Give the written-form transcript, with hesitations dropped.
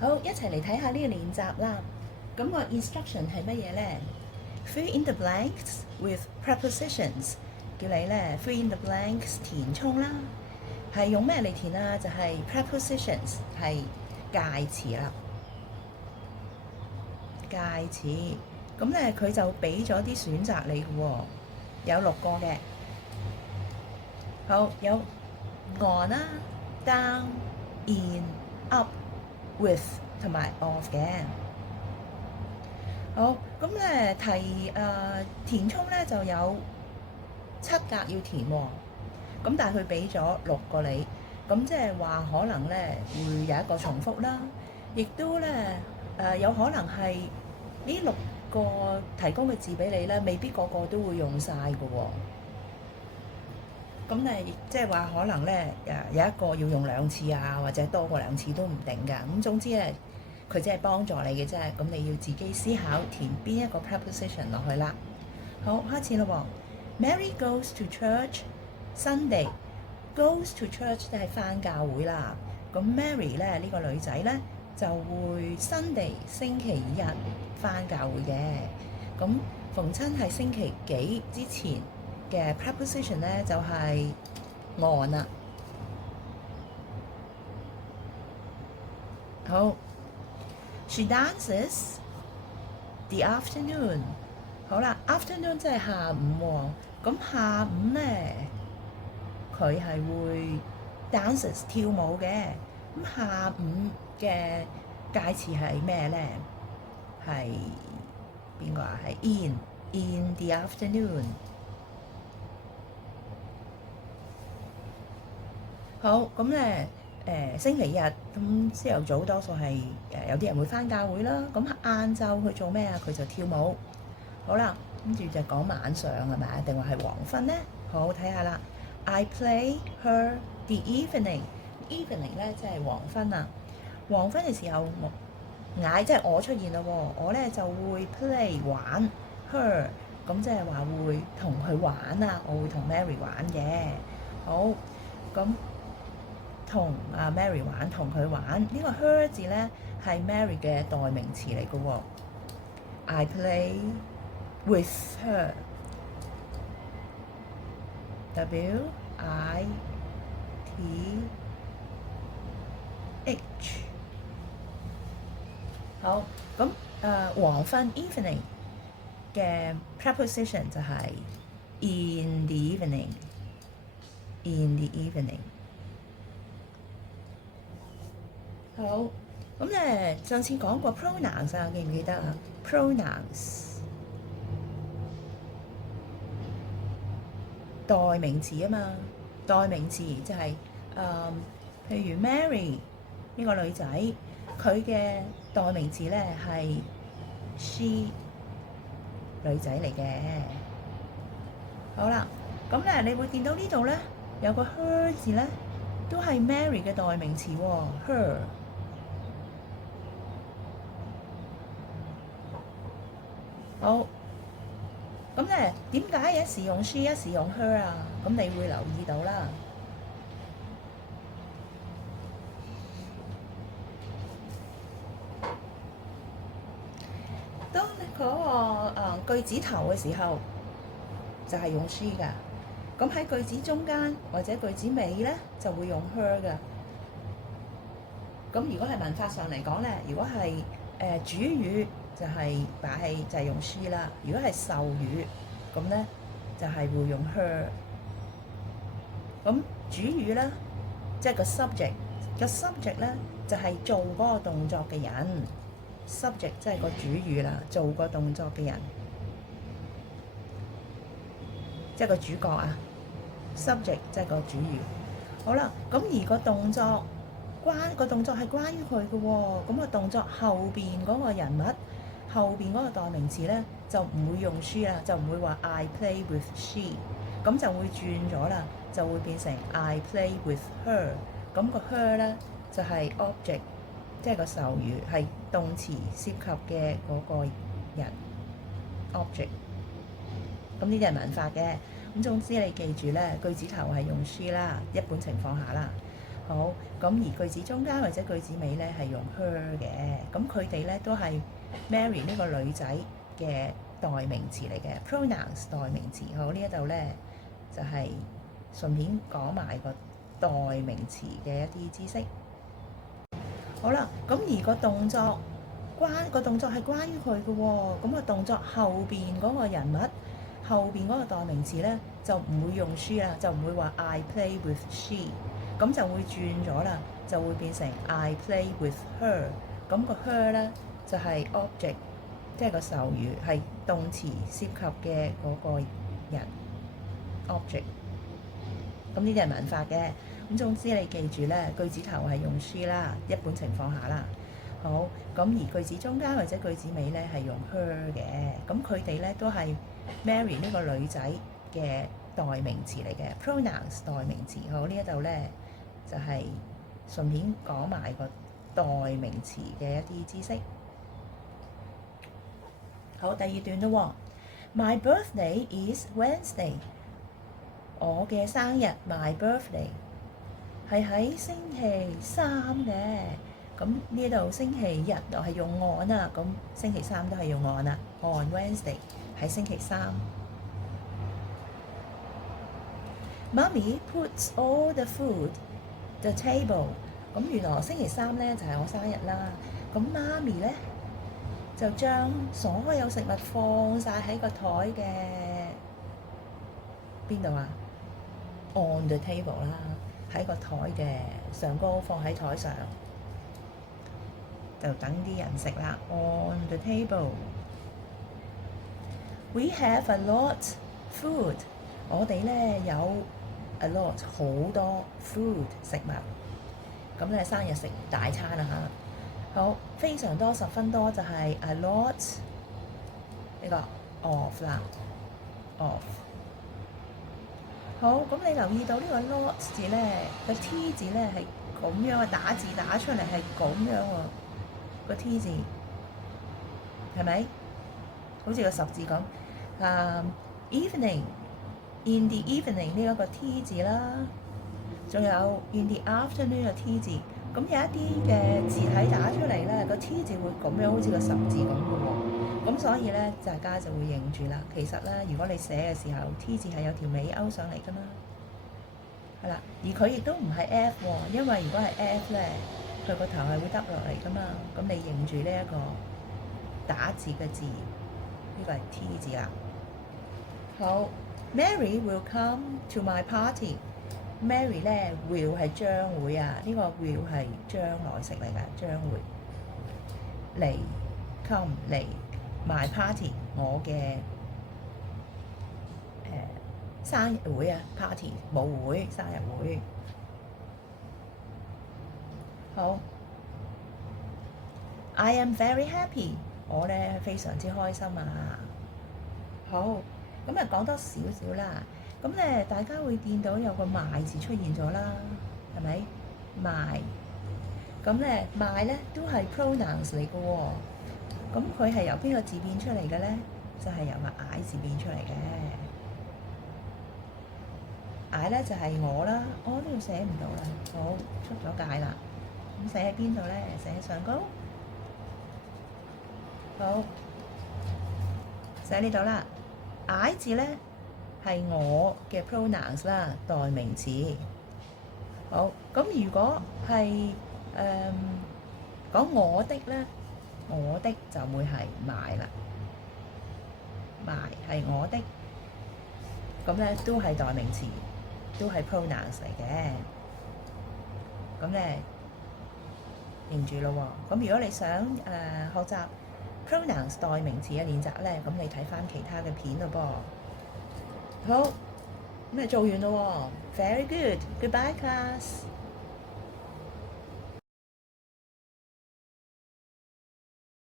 好，一齊嚟睇下呢個練習啦。咁個 instruction 係乜嘢呢？ Fill in the blanks with prepositions， 叫你呢 fill in the blanks 填充啦。係用咩嚟填啊？就係 prepositions， 係介詞啦。介詞咁呢，佢就俾咗啲選擇你嘅喎，有6個嘅。好，有 on 啦、down、in、up、with 同埋 of 嘅。好，咁咧填充咧就有7格要填喎。咁但係佢俾咗6個你，咁即係話可能咧會有一個重複啦，亦都咧有可能係呢6個提供嘅字俾你咧，未必個個都會用晒嘅喎。咁即係話可能咧有一個要用2次啊，或者多過2次都唔定㗎。咁總之咧，佢只係幫助你嘅啫。咁你要自己思考填邊一個 preposition 落去啦。好，開始咯喎。Mary goes to church Sunday。Goes to church 即係返教會啦。咁 Mary 咧呢個女仔咧就會 Sunday 星期日返教會嘅。咁逢親係星期幾之前嘅 preposition 咧就係 on 啦。好 ，She dances the afternoon。好啦 ，afternoon 即係下午喎。咁下午咧，佢係會 dances 跳舞嘅。咁下午嘅介詞係咩咧？係邊個啊？係 in the afternoon。好，咁咧星期日咁朝頭早多數係有啲人會返教會啦。咁晏晝去做咩啊？佢就跳舞。好啦，跟住就講晚上係咪？定話係黃昏咧？好，睇下啦。I play her the evening。evening 咧即係黃昏啊。黃昏嘅時候，即係我出現啦喎。我咧就會 play 玩 her， 咁即係話會同佢玩啊。我會同 Mary 玩嘅。好，咁同Mary 玩，同佢玩。呢個 her 字咧係 Mary 嘅代名詞嚟嘅喎。I play with her。W-I-T-H。好，咁黃昏 evening 嘅 preposition 就係 in the evening。in the evening。好，咁咧上次講過 pronouns 啊，記唔記得啊 ？pronouns 代名詞啊嘛，代名詞就係譬如 Mary 呢個女仔，佢嘅代名詞咧係 she， 女仔嚟嘅。好啦，咁咧你會見到呢度咧有個 her 字咧，都係 Mary 嘅代名詞喎 ，her。好，咁咧點解一時用 she 一時用 her 啊？咁你會留意到啦。當嗰個句子頭嘅時候，就係用 she 㗎。咁喺句子中間或者句子尾咧，就會用 her 㗎。咁如果係文法上嚟講咧，如果係主語就係就係用 she 啦。如果係受語，咁咧就係會用 her。咁主語咧，即係個 subject，個 subject 咧就係做嗰個動作嘅人。subject 即係個主語啦，做個動作嘅人，即係個主角啊。subject 即係個主語。好啦，咁而個動作係關於佢嘅喎。咁個動作後邊嗰個人物，後邊嗰個代名詞咧就唔會用 she 啦，就唔會話 I play with she， 咁就會轉咗啦，就會變成 I play with her。咁個 her 咧就係 object， 即係個受語，係動詞涉及嘅嗰個人 object。咁呢啲係文法嘅。咁總之你記住咧，句子頭係用 she 啦，一般情況下啦。好，咁而句子中間或者句子尾咧係用 her 嘅，咁佢哋咧都係 Mary 呢個女仔嘅代名詞嚟嘅 pronouns 代名詞。好，呢一度咧就係、順便講埋個代名詞嘅一啲知識。好啦，咁而個動作係關於佢嘅喎，咁個動作後邊嗰個人物後邊嗰個代名詞咧就唔會用 she 啦，就唔會話 I play with she， 咁就會轉咗啦，就會變成 I play with her。咁個 her 咧就係 object， 即係個授語係動詞涉及嘅嗰個人 object。咁呢啲係文法嘅，咁總之你記住咧，句子頭係用 she 啦，一般情況下啦。好，咁而句子中間或者句子尾咧係用 her 嘅，咁佢哋咧都係 Mary 呢個女仔嘅代名詞嚟嘅 pronouns 代名詞。好，呢一度咧就係、順便講埋個代名詞嘅一啲知識。好，第二段咯喎。My birthday is Wednesday。我嘅生日 my birthday 係喺星期三嘅。咁呢度星期日就係用 on 啊，咁星期三都係用 on 啊。on Wednesday 係星期三。Mummy puts all the food the table。咁原來星期三咧就係我生日啦。咁媽咪咧就將所有食物放晒喺個台嘅邊度啊？On the table 啦，喺個台嘅上高放喺台上，就等啲人食啦。On the table we have a lot food。我哋咧有 a lot 好多 food 食物。咁咧生日食大餐啊嚇！好，非常多，十分多就係 a lot 呢個 of 啦 of。好，咁你留意到呢個 lot 字咧，個 T 字咧係咁樣嘅打字打出嚟係咁樣喎，個 T 字係咪？好似個十字咁。Evening in the evening 呢一個 T 字啦，仲有 in the afternoon 個 T 字。咁有一啲嘅字體打出嚟咧，個 T 字會咁樣，好似個十字咁嘅喎。咁所以咧，大家就會認住啦。其實咧，如果你寫嘅時候 T 字係有條尾勾上嚟㗎嘛，係啦。而佢亦都唔係 F 喎，因為如果係 F 咧，佢個頭係會耷落嚟㗎嘛。咁你認住呢一個打字嘅字，呢個係 T 字啦。好 ，Mary will come to my party。Mary 咧 will 係將會啊，呢個 will 係將來式嚟㗎，將會嚟 come 嚟 my party 我嘅生日會啊 party 舞會生日會。好 ，I am very happy。我咧非常之開心啊。好，咁啊講多少少啦。咁咧，大家會見到有個賣字出現咗啦，係咪？賣，咁咧賣咧都係 pronouns 嚟嘅喎。咁佢係由邊個字變出嚟嘅咧？就係由個 I 字變出嚟嘅。I 咧就係我啦，呢度寫唔到啦，好出咗界啦。咁寫喺邊度咧？寫喺上高。好，寫呢度啦。I 字咧係我嘅 pronouns 啦，代名詞。好，咁如果係講我的咧，我的就會係 my 啦 ，my 係我的，咁咧都係代名詞，都係 pronouns 嚟嘅。咁咧認住咯喎。咁如果你想學習 pronouns 代名詞嘅練習咧，咁你睇翻其他嘅片咯噃。好，咁你做完咯喎 ，very good，goodbye class。